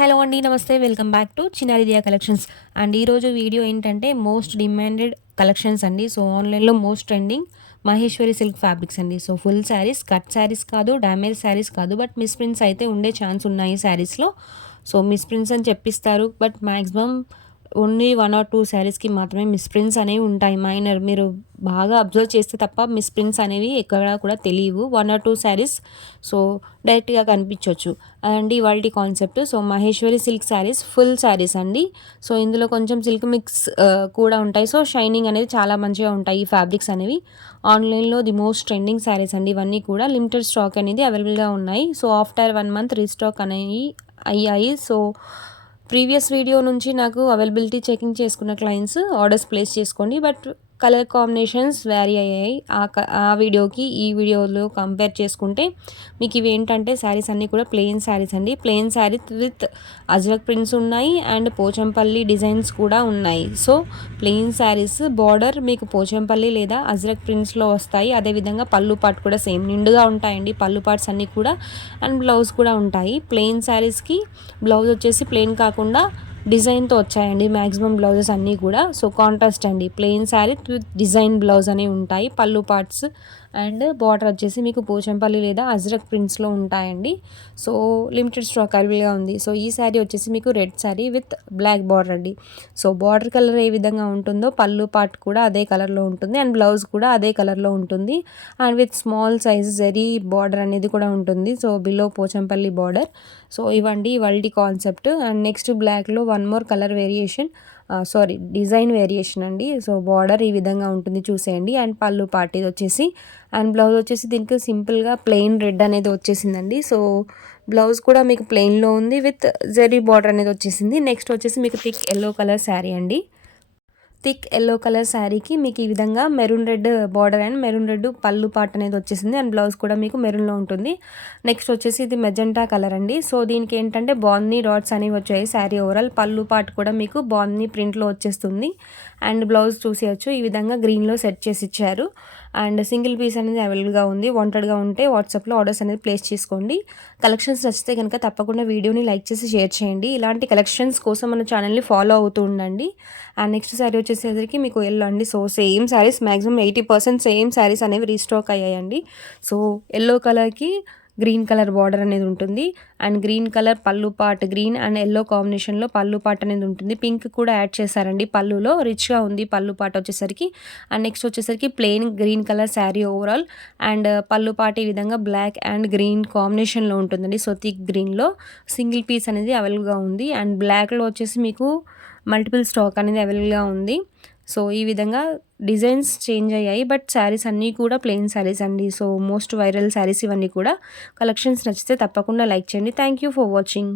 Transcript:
Hello అండి. నమస్తే. Welcome back to Chinnari Diya collections. And ఈరోజు వీడియో ఏంటంటే మోస్ట్ డిమాండెడ్ కలెక్షన్స్ అండి. సో ఆన్‌లైన్‌లో most trending Maheshwari silk fabrics అండి. So full sarees, cut sarees కాదు, డ్యామేజ్ శారీస్ కాదు. బట్ మిస్ ప్రింట్స్ అయితే ఉండే ఛాన్స్ ఉన్నాయి శారీస్‌లో. సో మిస్ ప్రింట్స్ అని చెప్పిస్తారు. బట్ మాక్సిమం ఓన్లీ 1 ఆర్ 2 శారీస్‌కి మాత్రమే మిస్ ప్రింట్స్ అనేవి ఉంటాయి. మైనర్ మీరు బాగా అబ్జర్వ్ చేస్తే తప్ప మిస్ ప్రింట్స్ అనేవి ఎక్కడా కూడా తెలియవు. 1 ఆర్ 2 శారీస్ సో డైరెక్ట్‌గా కనిపించొచ్చు. అండ్ ఇవాల్టి concept so Maheshwari silk saris full saris అండి. సో ఇందులో కొంచెం సిల్క్ మిక్స్ కూడా ఉంటాయి. సో షైనింగ్ అనేది చాలా మంచిగా ఉంటాయి ఈ ఫ్యాబ్రిక్స్ అనేవి. ఆన్‌లైన్‌లో ది మోస్ట్ ట్రెండింగ్ శారీస్ అండి ఇవన్నీ కూడా. లిమిటెడ్ స్టాక్ అనేది అవైలబుల్‌గా ఉన్నాయి. సో ఆఫ్టర్ 1 మంత్ రీస్టాక్ అనేవి అయ్యాయి. సో ప్రీవియస్ వీడియో నుంచి నాకు అవైలబిలిటీ చెకింగ్ చేసుకున్న క్లయింట్స్ ఆర్డర్స్ ప్లేస్ చేసుకోండి. బట్ కలర్ కాంబినేషన్స్ వ్యారీ అయ్యాయి. ఆ వీడియోకి ఈ వీడియోలో కంపేర్ చేసుకుంటే మీకు ఇవి ఏంటంటే శారీస్ అన్నీ కూడా ప్లెయిన్ శారీస్ అండి. Plain sari with Ajrakh prints ఉన్నాయి అండ్ పోచంపల్లి డిజైన్స్ కూడా ఉన్నాయి. సో ప్లెయిన్ శారీస్ బార్డర్ మీకు పోచంపల్లి లేదా అజ్రక్ ప్రింట్స్లో వస్తాయి. అదేవిధంగా పళ్ళు పాటు కూడా సేమ్ నిండుగా ఉంటాయండి పళ్ళు పార్ట్స్ అన్నీ కూడా. అండ్ బ్లౌజ్ కూడా ఉంటాయి. ప్లెయిన్ శారీస్కి బ్లౌజ్ వచ్చేసి ప్లెయిన్ కాకుండా డిజైన్తో వచ్చాయండి మ్యాక్సిమం బ్లౌజెస్ అన్నీ కూడా. సో కాంట్రాస్ట్ అండి. Plain sari with design blouse అనేవి ఉంటాయి. పళ్ళు పార్ట్స్ అండ్ బార్డర్ వచ్చేసి మీకు పోచంపల్లి లేదా అజ్రక్ ప్రింట్స్లో ఉంటాయండి. సో లిమిటెడ్ స్టాక్ అవైలబుల్గా ఉంది. సో ఈ శారీ వచ్చేసి మీకు red sari with black border అండి. సో బార్డర్ కలర్ ఏ విధంగా ఉంటుందో పళ్ళు పార్ట్ కూడా అదే కలర్లో ఉంటుంది అండ్ బ్లౌజ్ కూడా అదే కలర్లో ఉంటుంది. And with small size zari border అనేది కూడా ఉంటుంది. So below Pochampally border. So ఇవ్వండి ఇవాల్టి కాన్సెప్ట్. అండ్ నెక్స్ట్ బ్లాక్లో one more colour variation design variation అండి. సో బార్డర్ ఈ విధంగా ఉంటుంది చూసేయండి. అండ్ పళ్ళు పార్ట్ ఇది వచ్చేసి అండ్ బ్లౌజ్ వచ్చేసి దీనికి సింపుల్గా ప్లెయిన్ రెడ్ అనేది వచ్చేసిందండి. సో బ్లౌజ్ కూడా మీకు ప్లెయిన్లో ఉంది విత్ జరీ బార్డర్ అనేది వచ్చేసింది. నెక్స్ట్ వచ్చేసి మీకు థిక్ ఎల్లో కలర్ శారీ అండి. థిక్ ఎల్లో కలర్ శారీకి మీకు ఈ విధంగా maroon red border and maroon red పళ్ళు పార్ట్ అనేది వచ్చేసింది. అండ్ బ్లౌజ్ కూడా మీకు మెరూన్లో ఉంటుంది. నెక్స్ట్ వచ్చేసి ఇది మెజెంటా కలర్ అండి. సో దీనికి ఏంటంటే బాందీ డాట్స్ అనేవి వచ్చాయి శారీ ఓవరాల్. పళ్ళు పార్ట్ కూడా మీకు బాందీ ప్రింట్లో వచ్చేస్తుంది. అండ్ బ్లౌజ్ చూసేయచ్చు ఈ విధంగా గ్రీన్లో సెట్ చేసి ఇచ్చారు. అండ్ సింగిల్ పీస్ అనేది అవైలబుల్గా ఉంది. వాంటెడ్గా ఉంటే వాట్సాప్లో ఆర్డర్స్ అనేది ప్లేస్ చేసుకోండి. కలెక్షన్స్ నచ్చితే కనుక తప్పకుండా వీడియోని లైక్ చేసి షేర్ చేయండి. ఇలాంటి కలెక్షన్స్ కోసం మన ఛానల్ని ఫాలో అవుతూ ఉండండి. అండ్ నెక్స్ట్ శారీ వచ్చేసరికి మీకు ఎల్లో అండి. So same saris maximum 80% same saris అనేవి రీస్టాక్ అయ్యాయండి. సో ఎల్లో కలర్కి గ్రీన్ కలర్ బార్డర్ అనేది ఉంటుంది. అండ్ గ్రీన్ కలర్ పళ్ళు పార్ట్ గ్రీన్ అండ్ ఎల్లో కాంబినేషన్లో పళ్ళు పార్ట్ అనేది ఉంటుంది. పింక్ కూడా యాడ్ చేశారండి పళ్ళులో. రిచ్గా ఉంది పళ్ళు పార్ట్ వచ్చేసరికి. అండ్ నెక్స్ట్ వచ్చేసరికి plain green colour sari overall. And పళ్ళు పార్ట్ ఈ విధంగా బ్లాక్ అండ్ గ్రీన్ కాంబినేషన్లో ఉంటుందండి. సో థిక్ గ్రీన్లో సింగిల్ పీస్ అనేది అవైలబుల్గా ఉంది. అండ్ బ్లాక్లో వచ్చేసి మీకు మల్టిపుల్ స్టాక్ అనేది అవైలబుల్గా ఉంది. సో ఈ విధంగా డిజైన్స్ చేంజ్ అయ్యాయి. బట్ శారీస్ అన్నీ కూడా ప్లెయిన్ శారీస్ అండి. సో మోస్ట్ వైరల్ శారీస్ ఇవన్నీ కూడా. కలెక్షన్స్ నచ్చితే తప్పకుండా లైక్ చేయండి. Thank you for watching.